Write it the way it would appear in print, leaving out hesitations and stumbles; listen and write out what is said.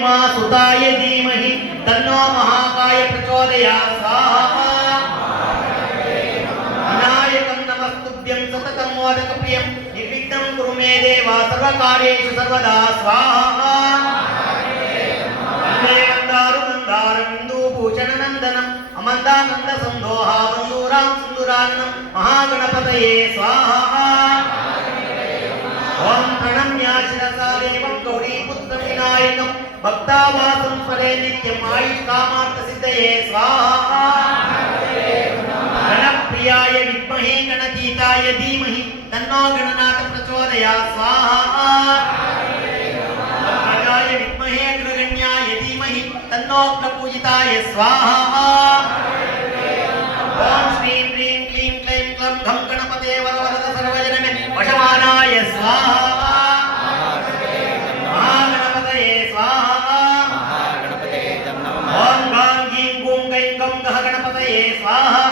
उमा सुताय धीमहि तन्नो महाकाय प्रचोदयात् स्वाहा विनायकं नमस्तुभ्यं सततं मोदकप्रियं निर्विघ्नं कुरु मे देव सर्वकार्येषु सर्वदा स्वाहा मंदारुमंदारविन्दुभूषणनन्दनम् अमन्दानन्दसन्दोहा बन्धूरां सिन्दूराननं महागणपतये स्वाहा ओम प्रणम्य शिरसा देवं गौरीपुत्रविनायकं भक्तावासं स्मरे नित्यम् आयुष्कामार्थसिद्धये स्वाहा गणप्रियाय विद्महे गणतीताय धीमहि तन्नो गणनाथ प्रचोदयात् स्वाहा गणराजाय विद्महे अग्रगण्याय धीमहि तन्नो अग्रपूजिताय स्वाहा ओम श्रीं ह्रीं क्लीं क्लैं क्लं घं गणपते वरवरद सर्वजनमे वशमानाय स्वाहा महागणपतये स्वाहा ओम गां गीं गूं गैं गं गः गणपतये स्वाहा